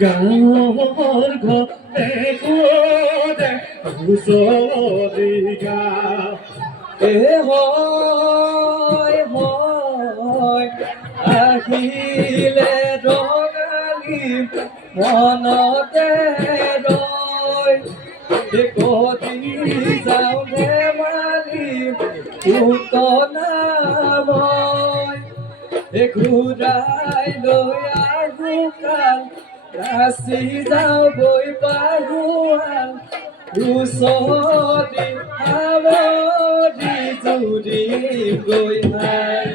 গাঁৱৰ ঘৰে ঘৰে হুঁচৰি গাওঁ হয় হয় আহিলে ৰঙালী মনতে ৰয় কতি যাওঁ ধেমালি পুতনা মই ঘূৰাই লৈ আহো কাল ৰাচি যাওঁ গৈ পাহুৱাল ওচৰতে সাৱৰি জুৰি গৈ হাই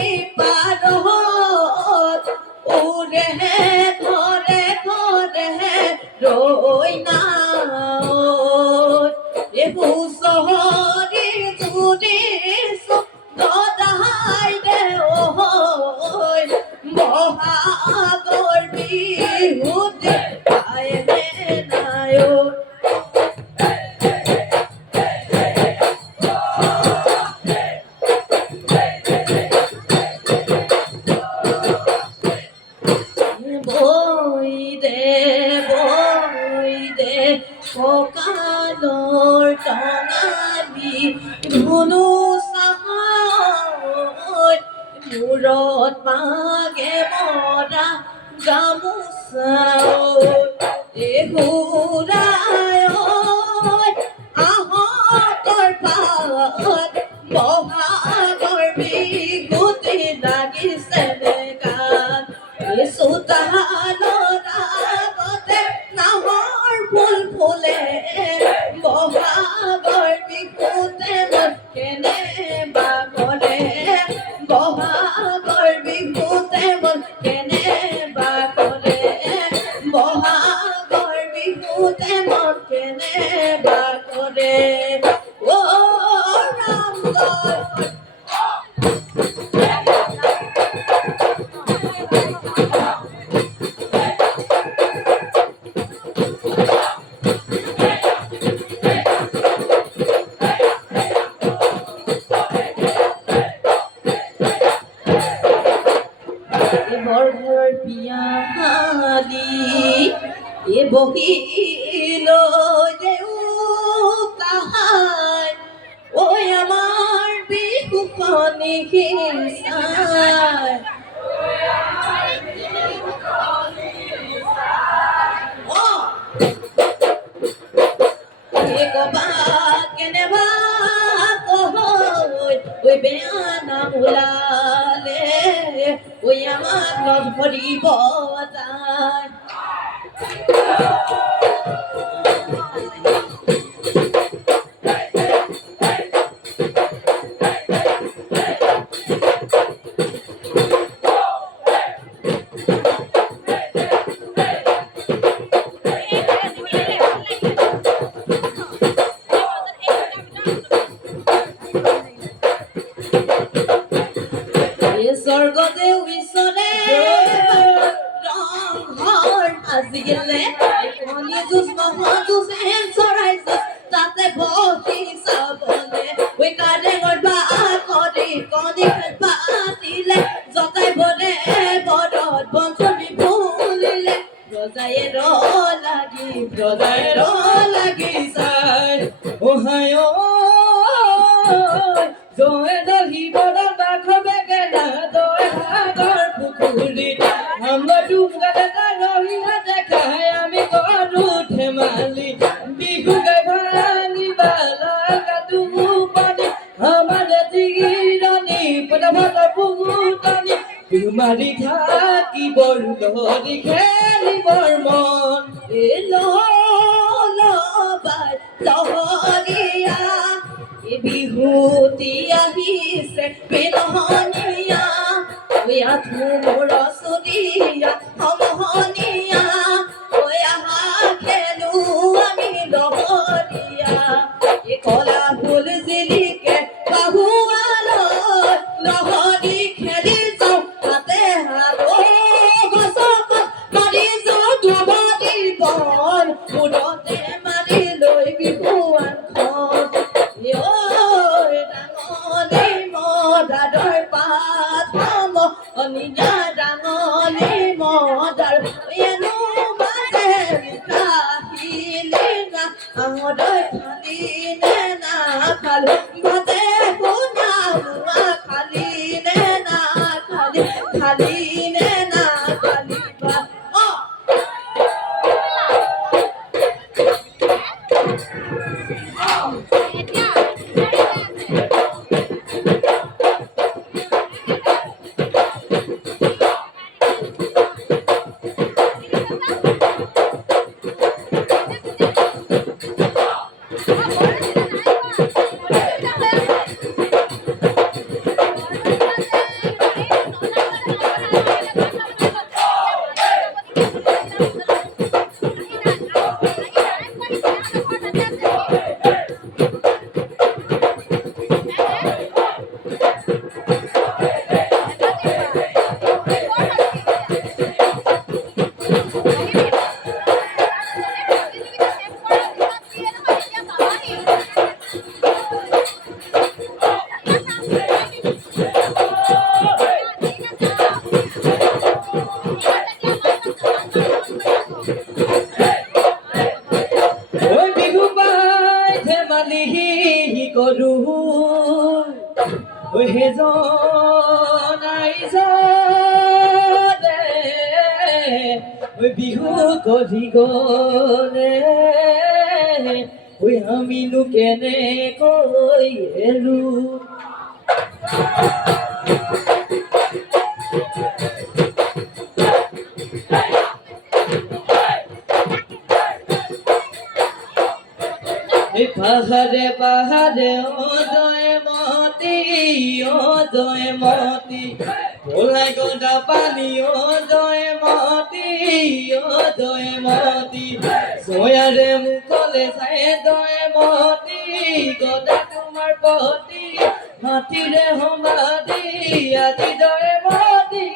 Bye. ঘৰ পিয়ালি এ বহিল দেউতাই ঐ আমাৰ বিহুখনি চাই কবা কেনেবা ওই বেয়া নাম ওলালে ওই আমার নজ ভরিব তাই স্বর্গদেউ ঈশ্বরে ৰংঘৰ আজিলে কণী যুঁজ মহযুঁজ চৰাই যুঁজ তাতে বহি চাবলে ঐ কাৰেঙৰ বাকৰি কণী পাতিলে জতাই বলে বৰত বঞ্চনী ফুলিলে ৰজায়ে লাগি চাই ওহায় জয় দহি বদল বাঘ বেগেনা দয় সাগৰ পুখুৰীত আমরা ডুবগালে রহিলা দেখায় আমি করু ধেমালি বিহু গাই ভাঙি বালা কাটু পানি আমার জিগিরনি পদা ভাতা পুগুতনি বিহু মারি থাকি বরুলরি খেলিবৰ মন লবাই লহৰীয়া বিহুতি আহিছে বিলহনীয়া আঠু মোৰ চুৰিয়া সমহনীয়া আহা খেলো আমি লহৰীয়া কলা ফুল জিলিকে বাহুৱালৈ লহৰী খেলি যাওঁ হাতে গছত মাৰি যাওঁ ধুবৰী বন মূৰতে মাৰি লৈ বিহুৱানখন ডাঙলি মদাৰ পাত অনিয়া ডাঙলি মদাৰ এনো বাজে কাহিলে না আমদৈ খালি নে না খালি ভাতে শুনা খালি নে না খালি নে না খালি বিহু কৰি গলে আমিনো কেনেকৈ এৰো পাহাড়ে পাহাড়ে অজয় মতি ওলাই গদা পানী অজয় মতি জয়াৰে মুখলে চাই জয় মতি গদা তোমাৰ পতি মাটিৰে সমাধি আজি জয় মতি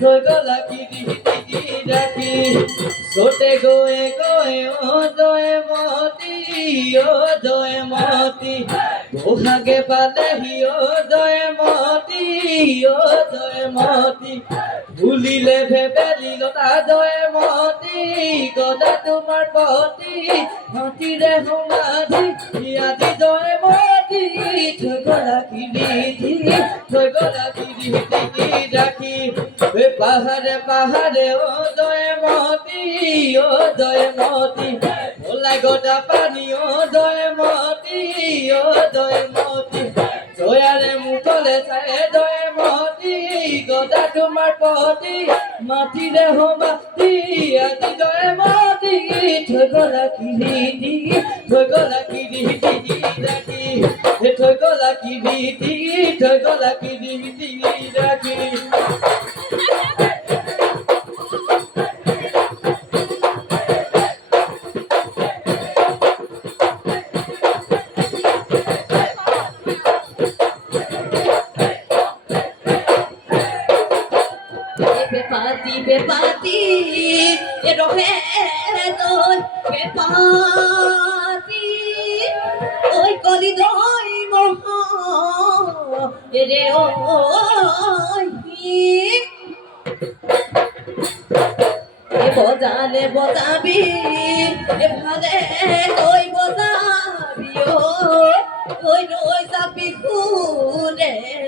থৈ গলা কিৰিধি ৰাখি চতে গয়ে অজয় মতি বহাগে পালেহি ও জয়মতী ভুলিলে ভেবেলি লতা জয়মতী গদা তোমাৰ পতি মাটিৰে সমাধি আজি জয়মতী থৈ গলা কিৰীতি ৰাখি পাহাৰে পাহাৰে ও জয়মতী ওলাই গদা পানী ও জয়মতী জয়াৰে মুখলে চাই জয়মতী গদা তোমাৰ পতি মাটিৰে সমাধি আজি জয়মতী থৈ গলা কিৰীতি ৰাখি থৈ গলা কিৰীতি ৰাখি Bepati, erohe doi bepati, oi koli doi moho, ere oi bojale bojabi, bhale doi bojabi, oi roi jabi kuresi.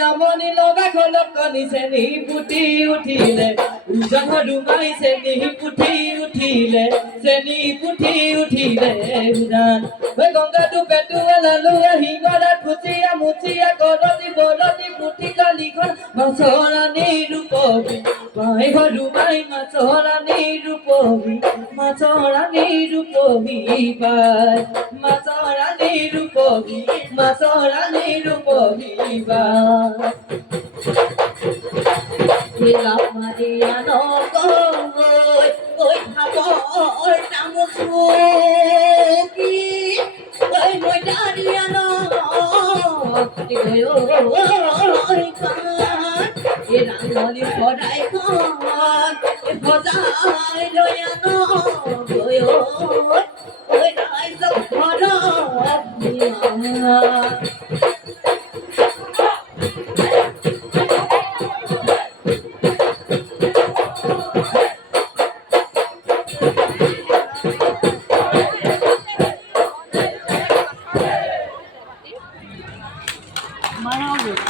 নামনি লগা খলক কনিছেনি পুতি উঠিলে উজন ডুমাই চেনি পুঠি উঠিলে চেনি পুঠি উঠিলে উজান ওই গংগাটো পেটুৱালা লোৱা হিঙৰাত খুচিয়া মুচিয়া কলতি বলতি পুঠি কালিখন মাছৰাণী ৰূপবী পাই ডুমাই মাছৰাণী ৰূপবী পাই মাছৰাণী ৰূপবী পাই Maria no goy, goy habor tamusuki, goy goy Maria no, goy kan, irangoli podai kan, podai loya no, goy dai sa podai